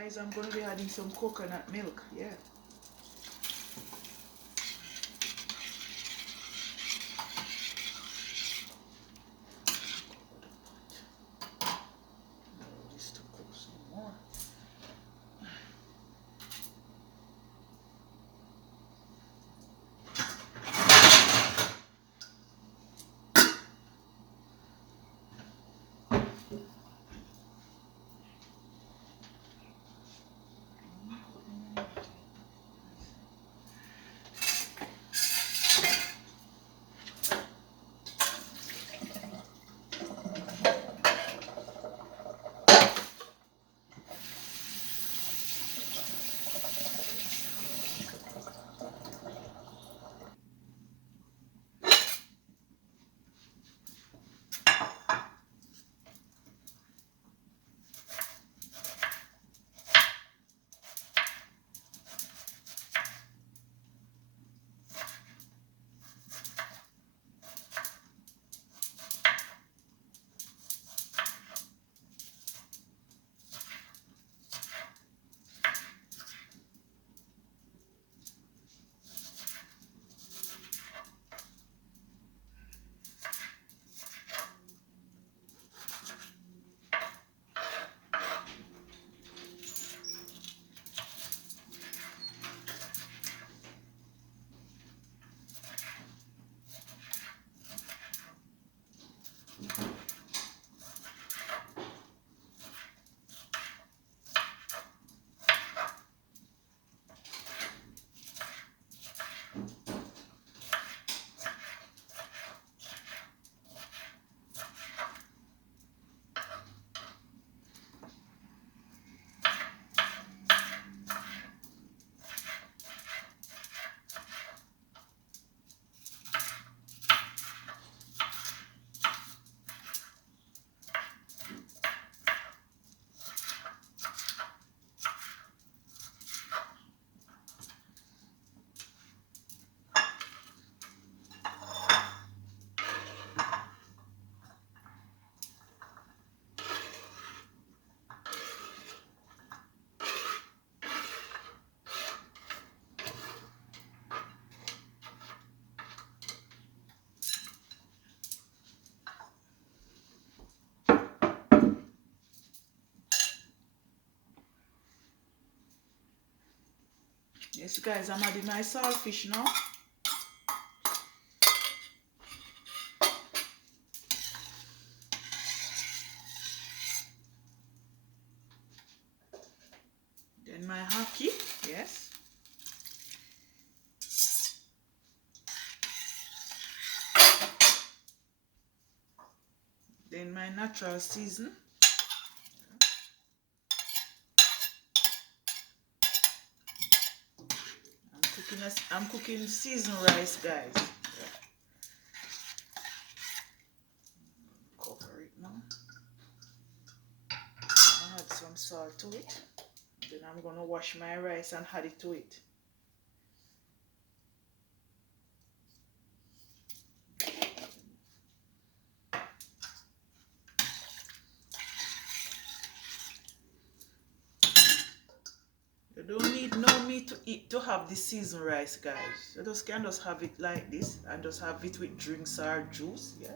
guys, I'm going to be adding some coconut milk. Yeah. This to cook some more. Yes, guys, I'm adding my saltfish now. Then my haki, yes. Then my natural season. I'm cooking seasoned rice, guys. Yeah. Cover it now. I add some salt to it. Then I'm gonna wash my rice and add it to it. You don't need no meat to have the seasoned rice, guys. You just can just have it like this and just have it with drinks or juice, yeah.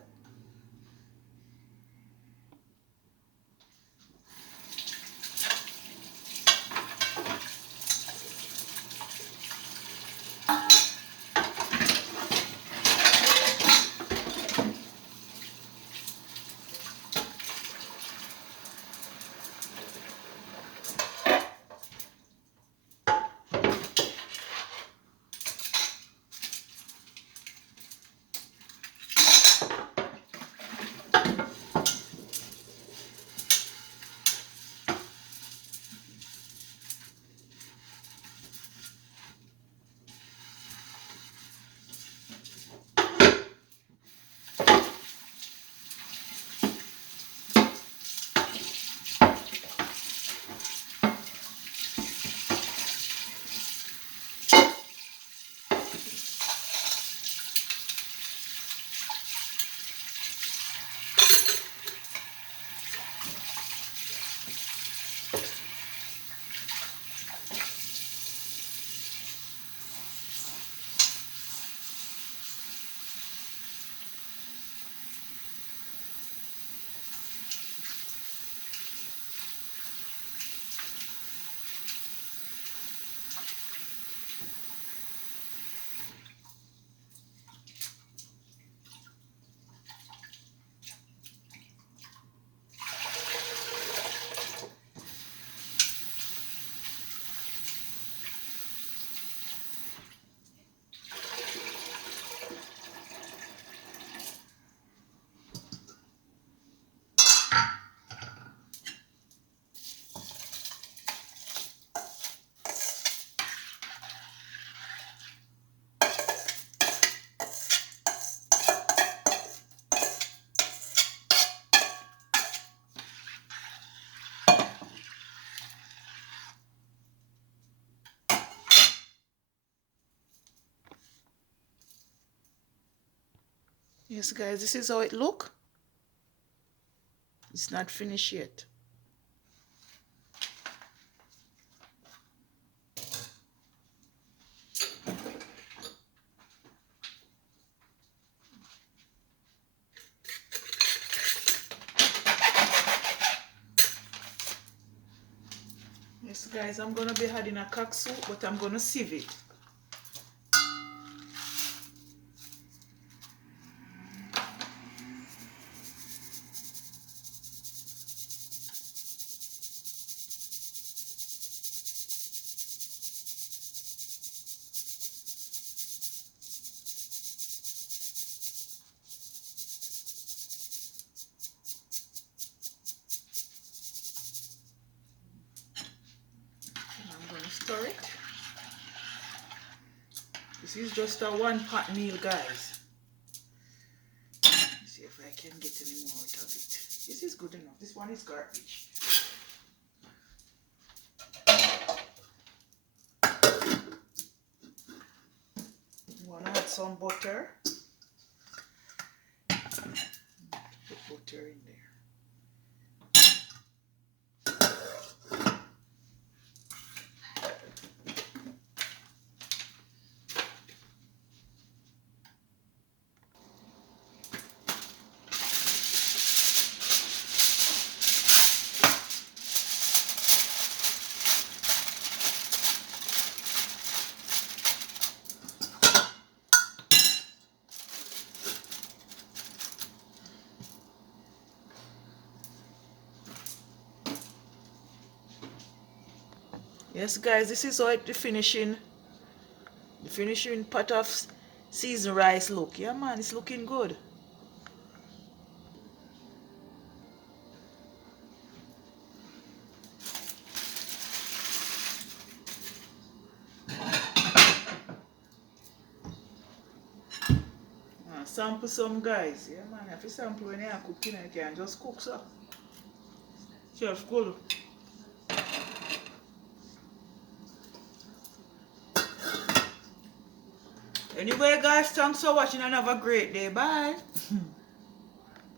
Yes guys, this is how it look. It's not finished yet. Yes guys, I'm gonna be adding a katsu, but I'm gonna sieve it. I'm gonna stir it. This is just a one pot meal, guys. Let's see if I can get any more out of it. This is good enough. This one is garbage. You wanna add some butter? Put butter in there. Yes guys, this is how the finishing pot of seasoned rice look. Yeah man, it's looking good. Sample some guys. Yeah man, if you sample when you are cooking, you can just cook so. Chef good. Anyway guys, thanks for watching and have a great day. Bye.